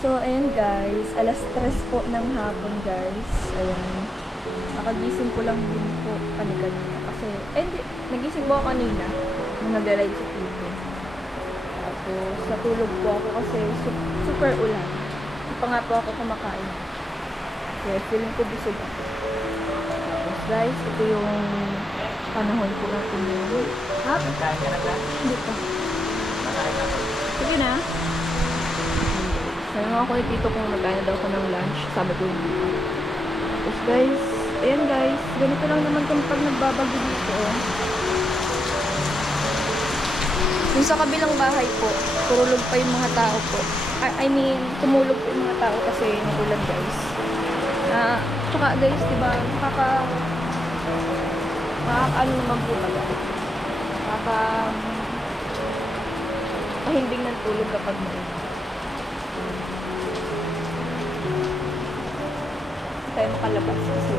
So, ayan guys, alas 3 po ng hapon guys. Ayan. Nakagising ko lang din po kanina. Kasi, hindi, nagising po ako kanina. Nung nag-live sa TV. Tapos, natulog po ako kasi super ulan. Hindi pa nga po ako kumakain. Kaya feeling ko busog ako. Tapos guys, ito yung panahon po natin ngayon. Ha? Nagkain ka na ba? Hindi pa. Nakain ako. Sige na. Sabi nga ako ni Tito kung magkano daw ko ng lunch. Sabi ko hindi. Tapos guys, ayan guys, ganito lang naman kung pag nagbabagyo dito. Yung sa kabilang bahay po, turulog pa yung mga tao po. I mean, tumulog po yung mga tao kasi nagulan guys. Tsaka guys, diba, ano naman po taga. Pahimbing ng tulog kapag maulan. Tayo makalabas kasi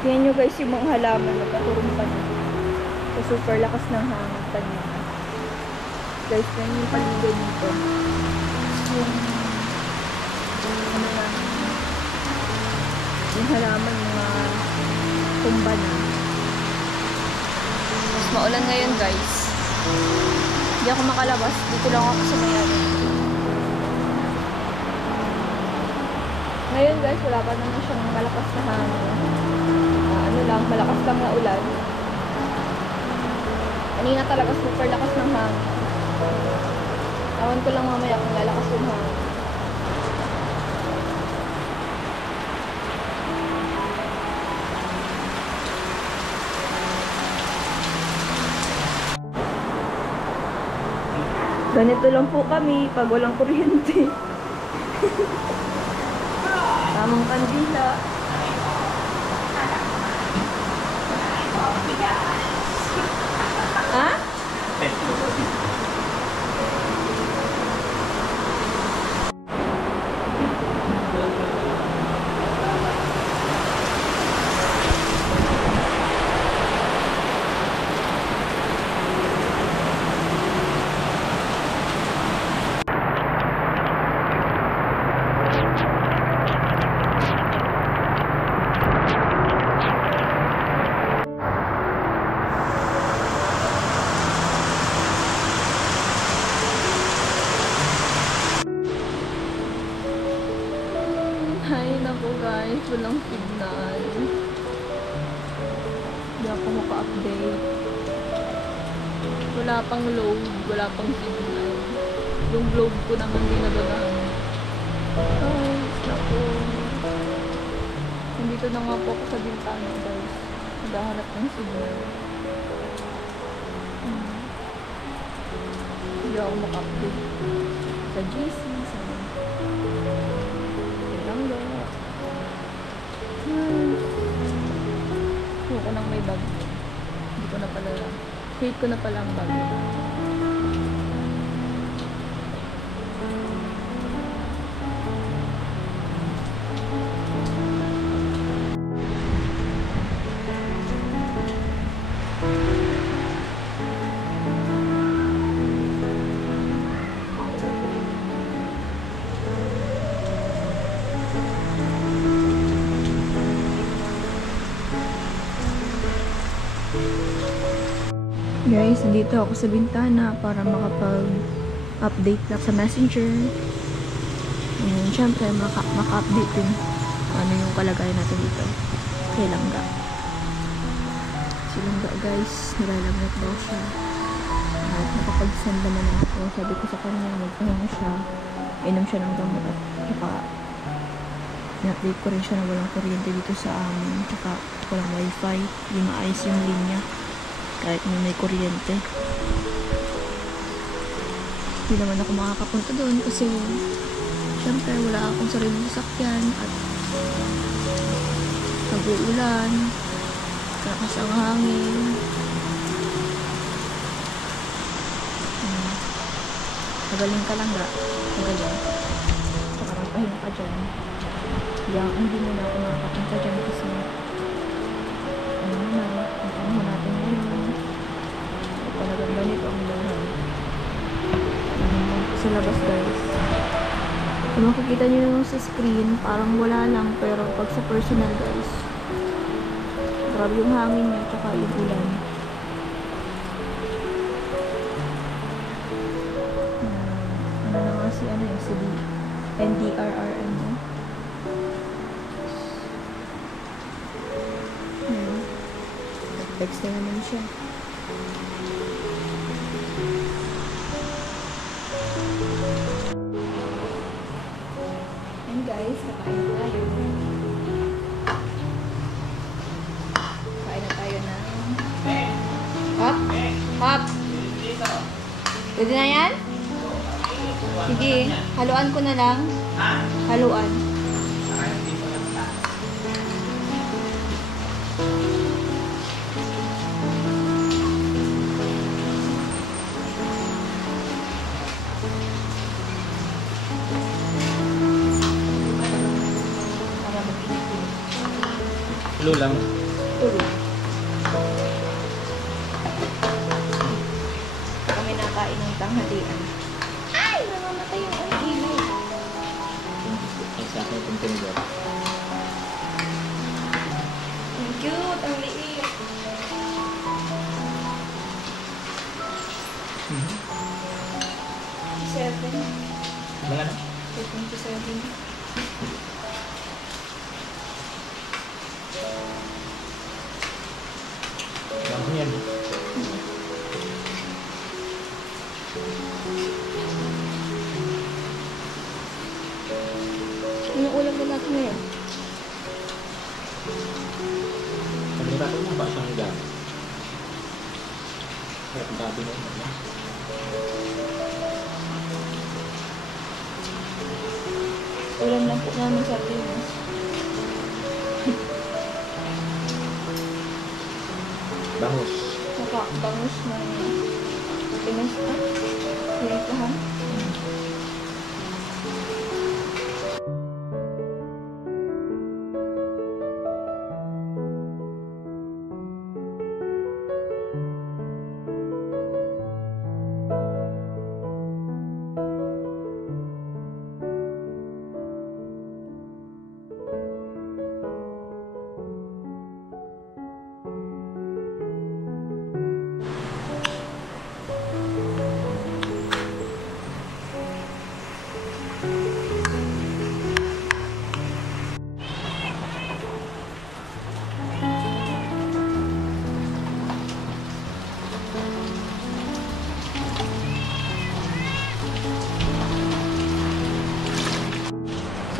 tingnan nyo guys yung mga halaman nagkaturumpan so super lakas ng hangin kanina guys. Tingnan yung paligid dito yung ano na yung halaman mga tumba na. Mas maulan ngayon guys, hindi ako makalabas, dito lang ako sa mayan. Ngayon guys, wala pa naman siyang malakas na hangin. Ano lang, malakas lang na ulan. Kanina talaga super lakas ng hangin. Awan ko lang mamaya kung lalakas yung hangin. Ganito lang po kami pag walang kuryente. Tamang kandila. Ha? Ay, naku guys, walang signal. Hindi ako maka-update. Wala pang load, wala pang signal. Yung globe ko naman hindi nagagamit. Ay, naku. Nandito na nga po ako sa bintana guys. Naghahanap ng signal. Hindi ako maka-update. Sa GC, sa ko nang may bagyo. Hindi ko na pala lang. Hate ko na pala ang bagyo. Guys, dito ako sa bintana para makapag-update lang sa Messenger. And syempre, maka-update din ano yung kalagayan natin dito. Kay Langga. Si Langga guys, nilalagnat daw siya. At nakapag-send naman ako. Sabi ko sa kanya, magpahinga siya. Inom siya ng gamot at saka na-update ko rin siya na walang kuryente dito sa amin. Saka walang wifi. Hindi maayos yung linya. Kahit may kuryente. Hindi naman ako makakapunta doon kasi syempre wala akong sariling sasakyan at nag-uulan, lakas ang hangin. Magaling ka lang ga. Magaling. Tsaka magpahinga ka dyan. Hindi mo na ako makakapunta dyan kasi ano naman, ang panahon natin ngayon. Talagang ganito ang buhay. Sa labas guys. Kung makikita nyo naman sa screen, parang wala lang. Pero pag sa personal guys, grabe yung hangin niya, tsaka yung ulan. Ano na nga si NDRRM mo. Text na naman siya. And guys, kakain tayo. Kain na tayo ng hop. Hop. Pwede na yan? Sige, haluan ko na lang. Haluan. Tulo lang. Tulo. Kami nakain ng tanghalian. Ay! Namamatay yung ilaw. Ang sa akin itong tinidor. Ang cute! Ang liit! Seven. Mga na? 27. Ang yan. Anong ulam na natin ngayon? Pagkita ko mo ba siyang gamit? Kaya ang gabi na yun. Ulam lang po namin sa Pinas. Bangus. Saka bangus ng pinesta. Pinestahan.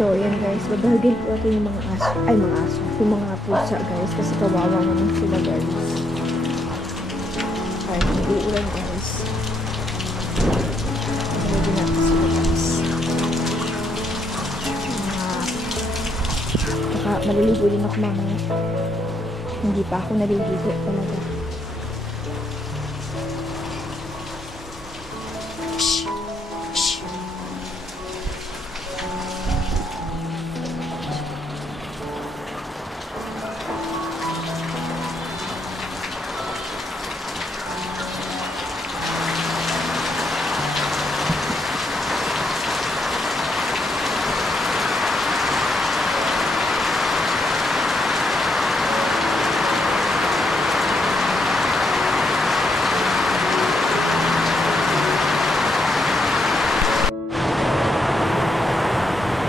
So, yan guys. Babahagin po natin yung mga aso. Ay, mga aso. Yung mga pusa guys. Kasi kawawa naman sila guys. Ay, mag-uulan guys. Babahagin natin sila guys. Baka maliligo din ako mamaya. Hindi pa ako naliligo talaga.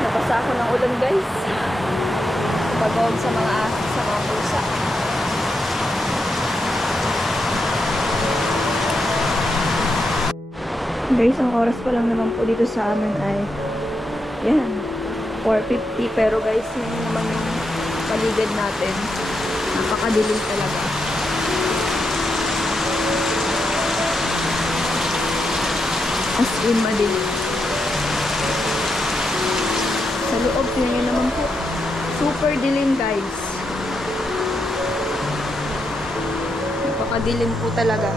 Nabasa ako ng ulan guys. Pagawag sa mga pusa. Guys, ang oras pa lang naman po dito sa amin ay yan, 4:50. Pero guys, yun naman yung paligid natin. Napakadilim talaga. As in, madilim. Sa loob, tingnan naman po. Super dilim guys. Napakadilim po talaga.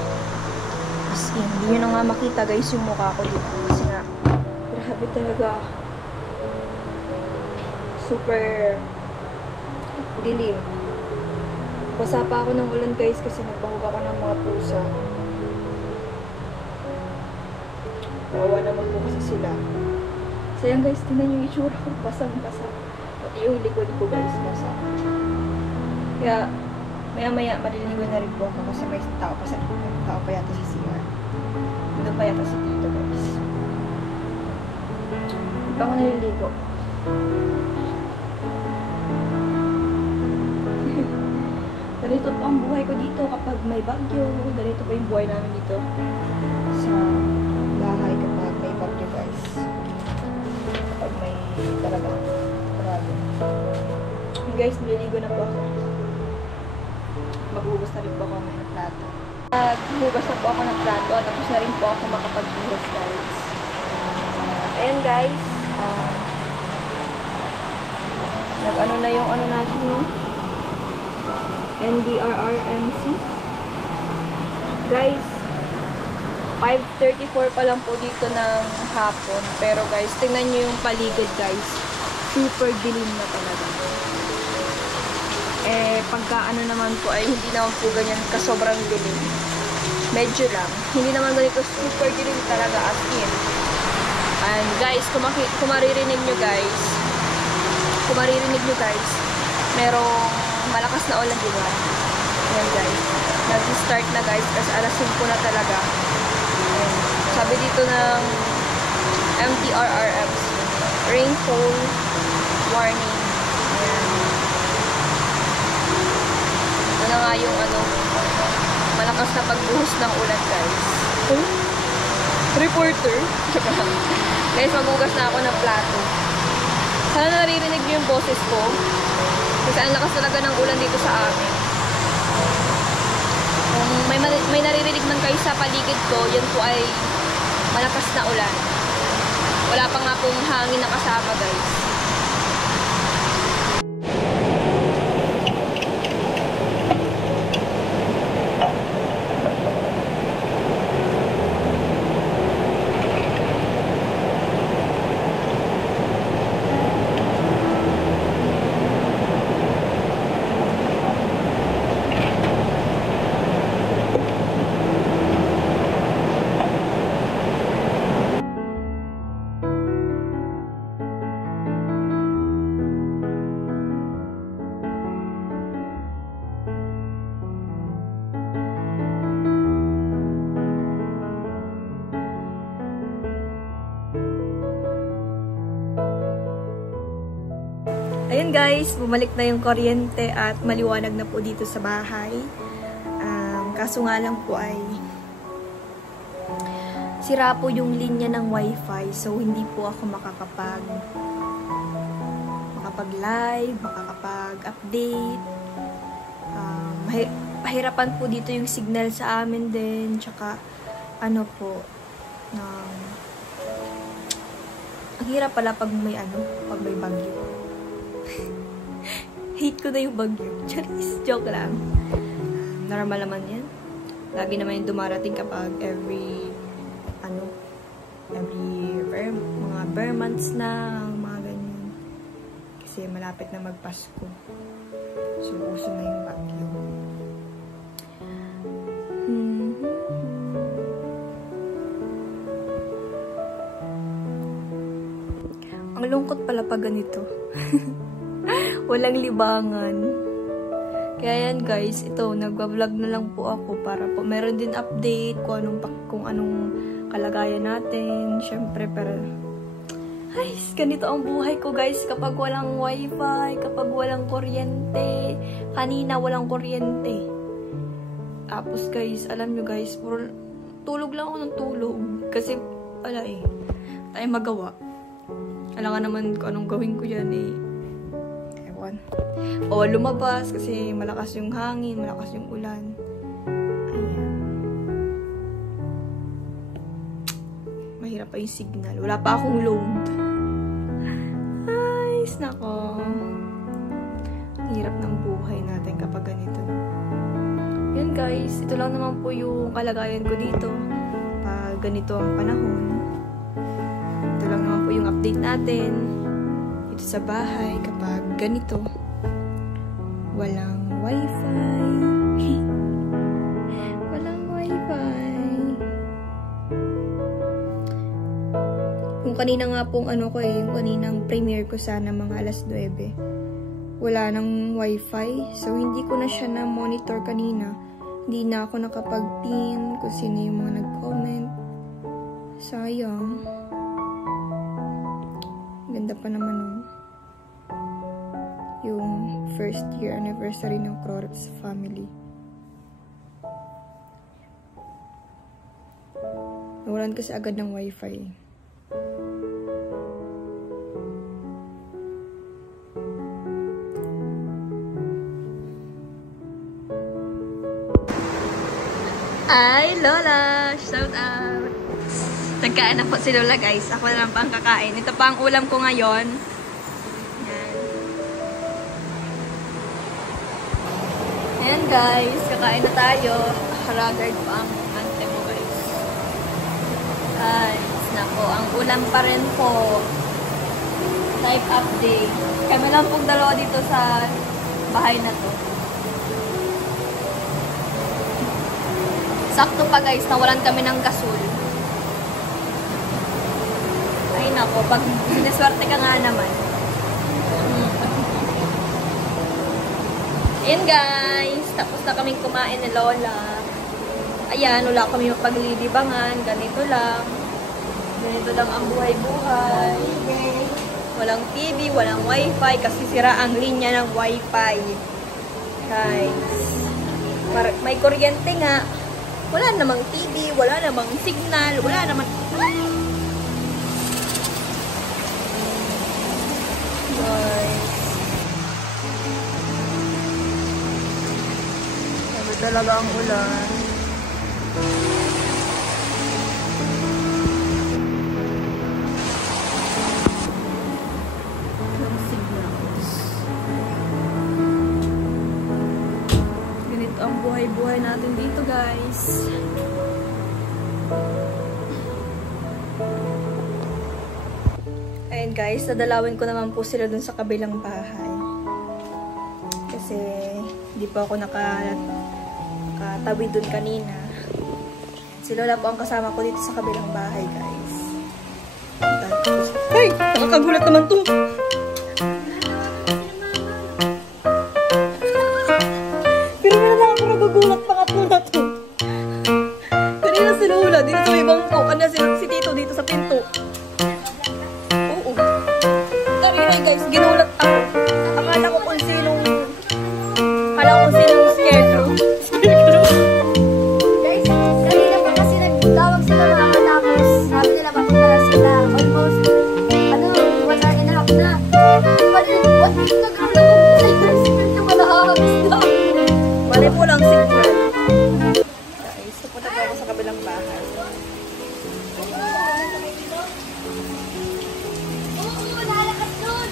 As in, hindi nyo na nga makita guys yung mukha ko dito. Kasi nga, grabe talaga. Super dilim. Basa pa ako ng ulan guys kasi nagpahog ako ng mga pusa. Kawawa naman po kasi sila. So yan guys, tingnan yung itsura ko. Basang-basa. Pati yung likod ko guys, basa. Kaya, maya-maya maliligo na rin po ako kasi may tao pa sa tao pa yata sa CR. Doon pa yata si Tito guys. Hindi pa ako naliligo. Ganito po ang buhay ko dito kapag may bagyo. Ganito po yung buhay namin dito sa bahay kapag may bagyo guys. Kapag may talaga grabe. Guys, naliligo na po ako. Maghugas na rin po ako ng plato. Maghugas na po ako ng plato. Tapos na rin po ako makapaghugas guys. Ayan guys. Nag-ano na yung ano natin no? NDRRMC. Guys, 5:34 pa lang po dito ng hapon. Pero guys, tingnan nyo yung paligid guys. Super dilim na talaga. Pagka ano naman po ay hindi naman po ganyan kasobrang dilim. Medyo lang. Hindi naman ganito super dilim talaga as in. And guys, kung maririnig nyo guys, merong malakas na ulan diba? Ayan guys. Nag-start na guys kasi alas 5 na talaga. Ayan. Sabi dito ng MTRRMC, rainfall warning. Ayan. Ito na nga yung ano, malakas na pagbuhos ng ulan guys. Reporter. Guys, magugas na ako ng plato. Sana naririnig niyo yung boses ko. Kasi ang lakas talaga ng ulan dito sa amin. Kung may naririnig man kayo sa paligid ko, yan po ay malakas na ulan. Wala pa nga pong hangin na kasama guys. Ayun guys, bumalik na yung kuryente at maliwanag na po dito sa bahay. Kaso nga lang po ay sira po yung linya ng wifi, so hindi po ako makapag-live, makakapag-update. Pahirapan po dito yung signal sa amin din, tsaka ano po, ang hirap pala pag may bagyo. Hate ko na yung bagyo. Charis, joke lang. Normal naman yan. Lagi naman yung dumarating kapag mga bare months na, mga ganyan. Kasi malapit na magpasko. So, uso na yung bagyo. Ang lungkot pala pag ganito. Walang libangan. Kaya yan guys, ito, nagwa-vlog na lang po ako para po meron din update kung anong kalagayan natin. Syempre, pero ganito ang buhay ko guys kapag walang wifi, kapag walang kuryente. Kanina walang kuryente. Tapos guys, alam nyo guys, puro tulog lang ako ng tulog. Kasi, tayo magawa. Alam nga naman kung anong gawin ko yan o lumabas kasi malakas yung hangin, malakas yung ulan. Ayan. Mahirap pa yung signal. Wala pa akong load. Ay, nako. Hirap ng buhay natin kapag ganito. Yan guys, ito lang naman po yung kalagayan ko dito pag ganito ang panahon. Ito lang naman po yung update natin dito sa bahay kapag ganito. Walang wifi. Walang wifi. Yung kanina nga pong ano ko yung kaninang premiere ko sana mga alas 9. Wala nang wifi. So, hindi ko na siya na-monitor kanina. Hindi na ako nakapag-pin kung sino yung mga nag-comment. Sayang. Ganda pa naman nun. Yung first year anniversary ng Crorets family. Nawalan kasi agad ng wifi. Ay, Lola! Shout out! Nagkain na po si Lola, guys. Ako na lang pang kakain. Ito pa ang ulam ko ngayon. Yan. Ayan, guys. Kakain na tayo. Haggard pa ang ante mo, guys. Guys, nako. Ang ulam pa rin po. Life update. Kami lang pong dalawa dito sa bahay na to. Sakto pa guys, nawalan kami ng gasol. Ay nako, pag sineswerte ka nga naman. Ayan guys, tapos na kaming kumain ni Lola. Ayan, wala kami mapaglilibangan, ganito lang. Ganito lang ang buhay-buhay. Walang TV, walang wifi, kasi sira ang linya ng wifi. Guys, may kuryente nga. Wala namang TV, wala namang signal, wala namang... Guys. Sabi talaga ang ulan. Walang signals. Ganito ang buhay-buhay natin dito, guys. Ayan guys, dadalawin ko naman po sila dun sa kabilang bahay. Kasi hindi po ako nakatawid dun kanina. Si Lola po ang kasama ko dito sa kabilang bahay, guys. Ay! Nakakagulat naman to! Pero na lang ako nagugulat pangatlo na to. Kanina si Lola, dito sa ibang po. Ano si Tito dito sa pinto. Oo. Kanina guys, ginulat ako. Akala ko kung sinong scarecrow. Guys, kanina pa kasi nagtawag sila mga katapos. Sabi nila papunta na sila. Almost, 1 and a half na. What nagkakaroon ako sa spirito mo na na. Mali po lang signal. Guys, pupunta po ako sa kabilang bahay. Oo, nalakas doon.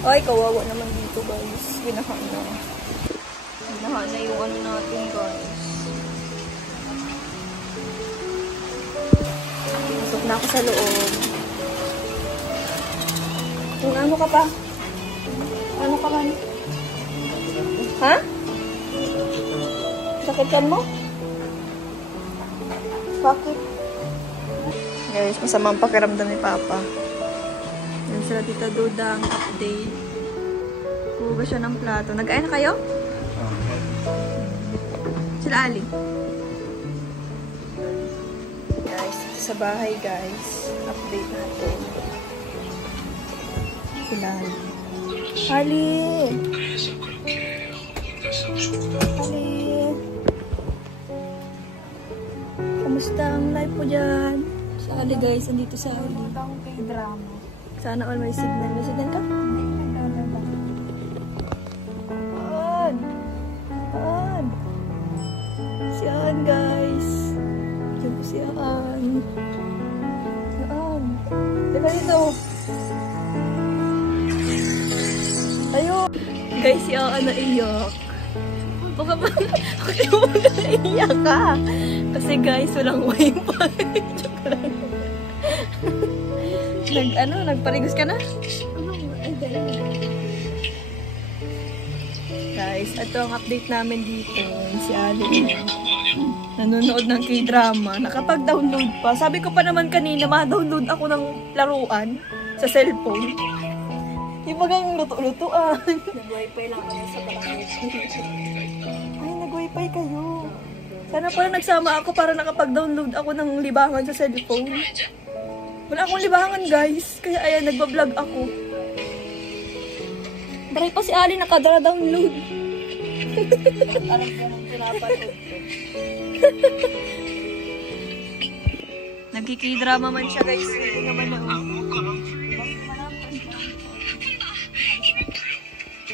Ay, kawawa naman dito guys. Binaha na. Binaha na yung ano natin guys. Pasok na ako sa loob. Kung ano ka pa? Ano ka man? Ha? Sakitan mo? Bakit? Guys, masamang pakiramdam ni Papa. Yan sila Tita Dudang update. Huga siya ng plato. Nag-ain na kayo? Sila Ali. Guys, sa bahay guys. Update natin. Sila Ali. Ali! Ali! Kamusta ang life po dyan? Sa Ali guys, andito sa Ali. Sana all may signal. May signal ka? Aan! Aan! Si Aan guys. Diyan po si Aan. Aan. Teka dito. Tayo. Guys, si Aan naiyak. Bakit mo naiyak ka? Kasi guys, walang wifi. Joke lang. Nagparigos ka na? guys, ito ang update namin dito. Si Ali nanonood ng K-drama. Nakapag-download pa. Sabi ko pa naman kanina, ma-download ako ng laruan sa cellphone. Yung bagang luto-lutuan. Nag-wifi lang kami sa palangit. Ay, nag-wifi kayo. Sana pala nagsama ako para nakapag-download ako ng libangan sa cellphone. Wala akong libangan guys. Kaya ayan, nagbablog ako. Daray pa si Ali nakadara-download. Alam ko nang pinapanood. Nagkiki-drama man siya guys. Ito naman na.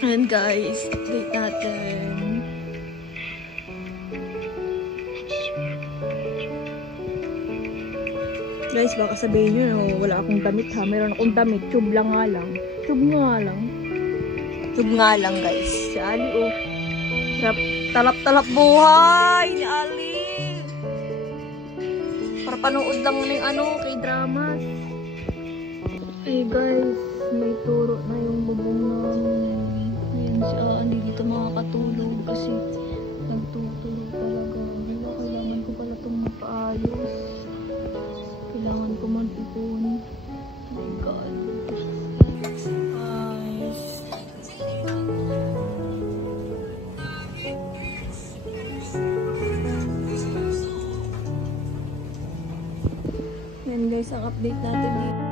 Ayan guys, update natin. Guys, baka sabihin nyo, no, wala akong damit ha. Meron akong damit. Tube lang nga lang. Tube nga lang. Tube nga lang, guys. Si Ali, oh. Talap-talap buhay ni Ali. Para panood lang ng ano, kay drama. Ay, guys. May turo na yung bubong namin. Ayan, si Ali dito makakatulog kasi nagtutulog talaga. Kailangan ko pala itong mapaayos. Kailangan ko mag-ipon. Oh my God. Guys. Yan guys, ang update natin dito.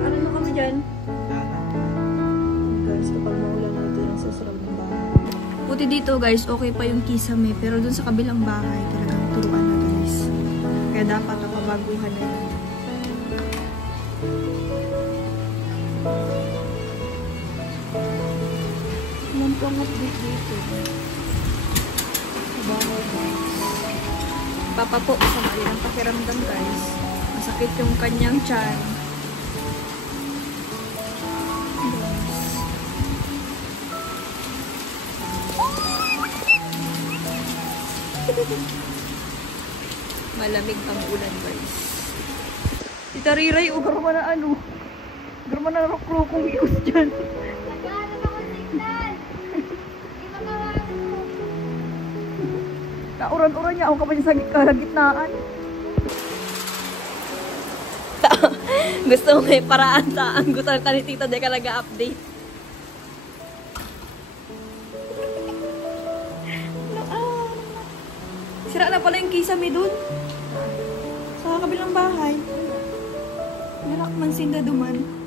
Ano na kami dyan? Guys, kapag maulan na ito lang sa sarap ng bahay. Buti dito guys, okay pa yung kisame. Pero dun sa kabilang bahay, talagang turuan na guys. Kaya dapat napabaguhan na yun. Alam po ang update dito. Sa bahay guys. Papa po, sa malilang pakiramdam guys. Masakit yung kanyang tiyan. Malamig ang ulan guys. Tita Riray, ugar mo na ano. Ugar mo na rok-rokong ikos dyan. Nagkaroon ako signal! Di ba kawalan mo? Kauran-uran niya ako kapag sa kalagitnaan. Gusto mo may paraan sa ang gusto ni Tita de ka nag-update. Sira na pala yung kisame dun. Sa kabilang bahay. Narakman sinda duman.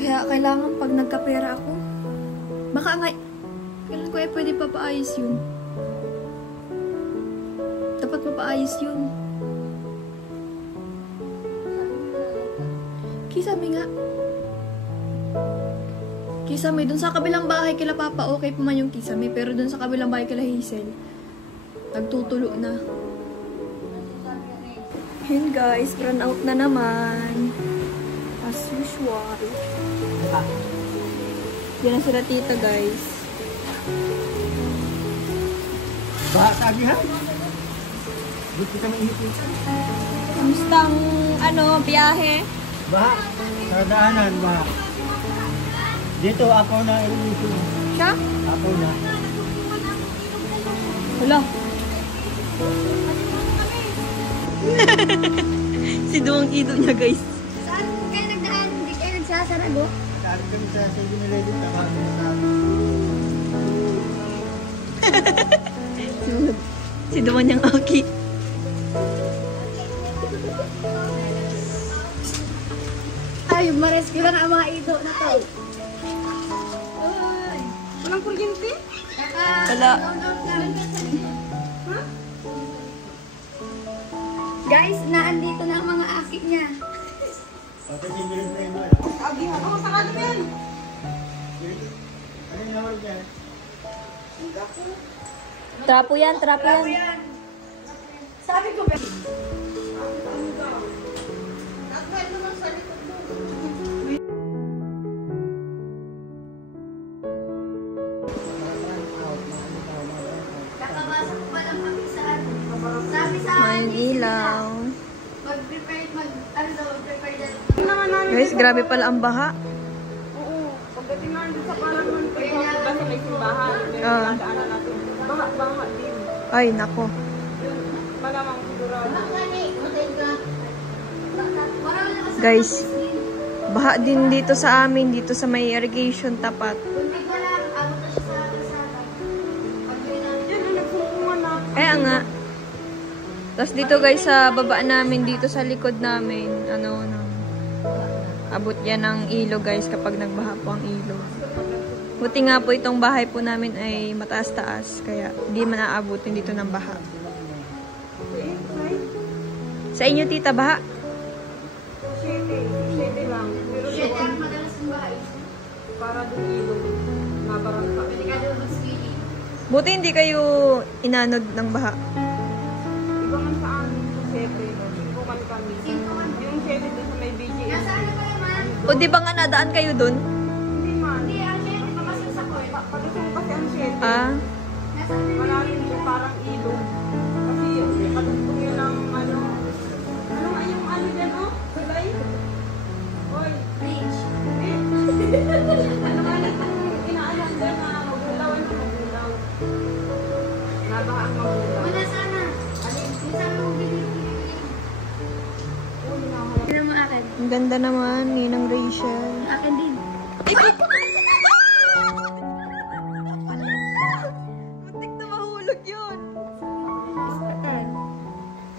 Kaya kailangan pag nagkapera ako, baka nga, kailan ko pwede papaayos yun. Dapat papaayos yun. Kisame nga. Kisame, dun sa kabilang bahay kila Papa, okay pa man yung kisame. Pero dun sa kabilang bahay kila Hazel, nagtutulo na. Ayun guys, run out na naman. As usual. Yan na sila tita guys. Baha sabi ha? Dito ka maihipin. Kamustang biyahe? Baha. Sa daanan, baha. Dito ako na inisip. Siya? Ako na. Wala. Si Duwang Ido niya guys. Saan kayo nagdaan? Hindi kayo nagsasarago? Dahil kami sa 7-Eleven na kami sa Si Duwang niyang Aki. Ay, ma-rescue lang ang mga ido na to. Ay, walang kuryente? Wala. Guys, naandito na ang mga aki niya. Pati si Bill na yun. Abi, ako sa kanto yan. Ano yung nawal dyan? Trapo yan, trapo yan. Sabi ko ba? Nakabasa ko pa lang kami sa ano. Sabi sa May ilaw. mag-prepare, mag-prepare dyan. Guys, grabe pala ang baha. Oo. Pagdating namin sa parang diba sa may simbahan, may Ah. dadaanan natin. Baha din. Ay, nako. Yun, malamang sigurado. Guys, baha din dito sa amin, dito sa may irrigation tapat. Kunti ko lang, abot na siya sa kalsada. Pag-uwi namin. Yan, ang nagsukungan na. Kaya nga. Tapos dito guys, sa baba namin, dito sa likod namin, abot yan ng ilo guys kapag nagbaha po ang ilo. Buti nga po itong bahay po namin ay mataas-taas, kaya hindi man aabutin dito ng baha. Sa inyo tita, baha? Shady lang. Pero Shit, doon, ang madalas ng bahay. para doon ilog. Nabarangka. Pwede ka doon mag-skiing. Buti hindi kayo inanod ng baha. Iba man sa amin, sa Sete, singkuman kami. Singkuman. Yung Sete doon sa may BGS. Nasa ano pa naman? O di ba nga nadaan kayo dun? Hindi man. Hindi, ang shit, pamasok sa court. Pagdating kasi ang Sete, Ah, Nasa ano malalim siya parang ilog. Kasi patugtong yun ng ano nga yung ano dyan, oh? Kulay? Hoy, bridge. ano nga itong inaalam dyan na magulaw, ano magulaw? Nabaha ang magulaw. Wala sana. Minsan mo binibigay. Tignan mo akin. ang ganda naman, Ninang Rachel. Akin din. Muntik na mahulog yun.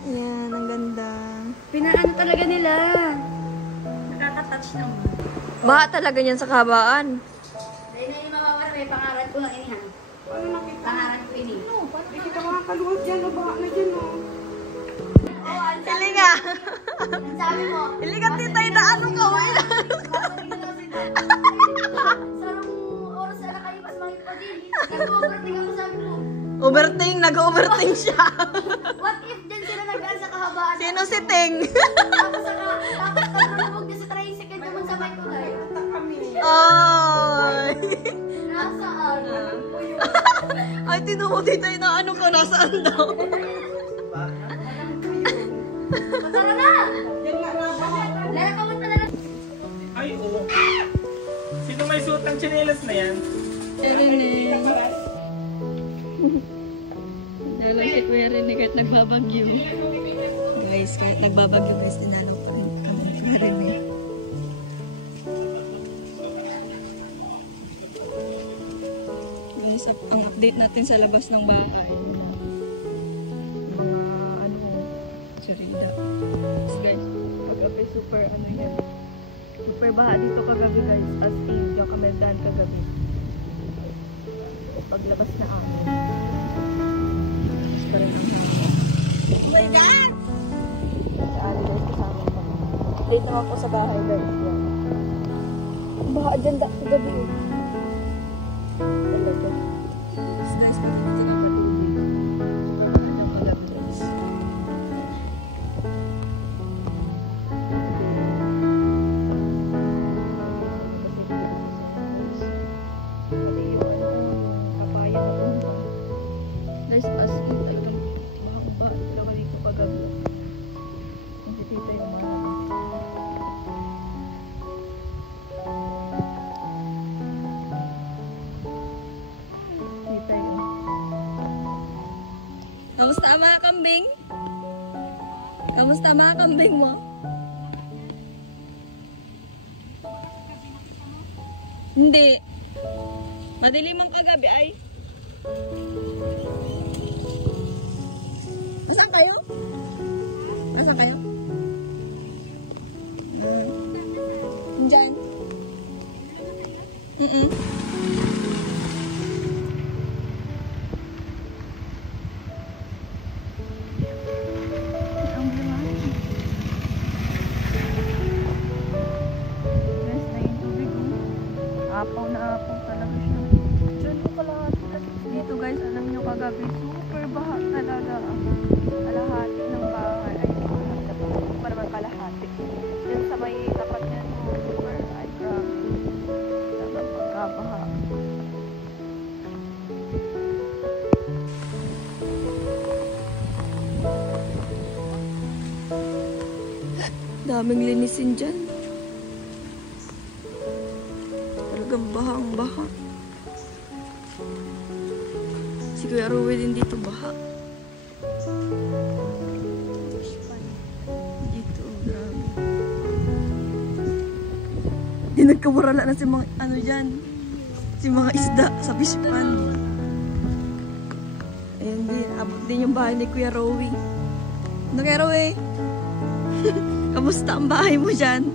Yan, ang ganda. Pinaano talaga nila. Nakaka-touch naman. Baha talaga yan sa kabaan. Dahil na yung mawawala, may pangalan ko lang inihan. Ano nakita? Pangalan ko ini. Hindi kita makakaluwas dyan, oh, baka na dyan, oh. Oo, ang sabi Hili nga. ang sabi mo. Hili ka titay na ano ka. Sarang oras na nakalipas makita pa din. Nag-overthink ako sabi mo. Overthink, nag-overthink siya. What if din sila nagdaan sa kahabaan? Sino si Ting? Tapos nalulubog din sa tricycle naman sa may kulay. Tak kami. Ay. Nasaan? Ay, tinuho titay na ano ka, nasaan daw? Patara na! Yan nga, nabaha. Lalakamot na lang. Ay, oo. Sino may suot ng tsinelas na yan? Nalangit mo yan rin kahit nagbabagyo. Guys, kahit nagbabagyo guys, tinanong pa rin kami ni Rene. Guys, ang update natin sa labas ng bahay. Mga ano, surida. Guys, pag-gabi super ano yan. Super baha dito kagabi guys. As in, yung kami daan kagabi. Paglabas na amin. Pa rin ang hangin. Oh my God! Si Ali guys, kasama ko. Update naman po sa bahay guys. Yan. Baha dyan kagabi. Talaga. Guys, guys, pwede natin ang matubig. Ano kagabi guys. Guys, as in, talagang bahang-ba talaga dito kagabi. Ang titita yung mga tita yun. Kamusta ang mga kambing? Kamusta ang mga kambing mo? Hindi. Madilim ang kagabi ay. Nasaan kayo? Nasaan kayo? Diyan. Ang buwan. Guys, na yung tubig oh. Apaw na apaw talaga siya. Diyan mo kalahati. Dito guys, alam nyo kagabi, super baha talaga. Kalahati ng bahay. Ay, hindi pa naman kalahati. Diyan sa may tapat niya, super, ay grabe. Talagang pagkabaha. Daming linisin dyan. Talagang bahang baha. Si Kuya Rowe din dito baha. Dito, grabe. Di nagkawarala na si mga ano dyan. Si mga isda sa fish pond. Ayan din, abot din yung bahay ni Kuya Rowe. Ano Kuya Rowe? Kamusta ang bahay mo dyan?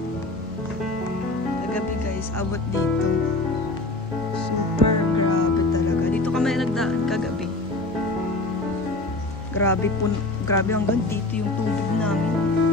Kagabi guys, abot dito. Super grabe talaga. Dito kami nagdaan kagabi. Grabe hanggang dito yung tubig namin.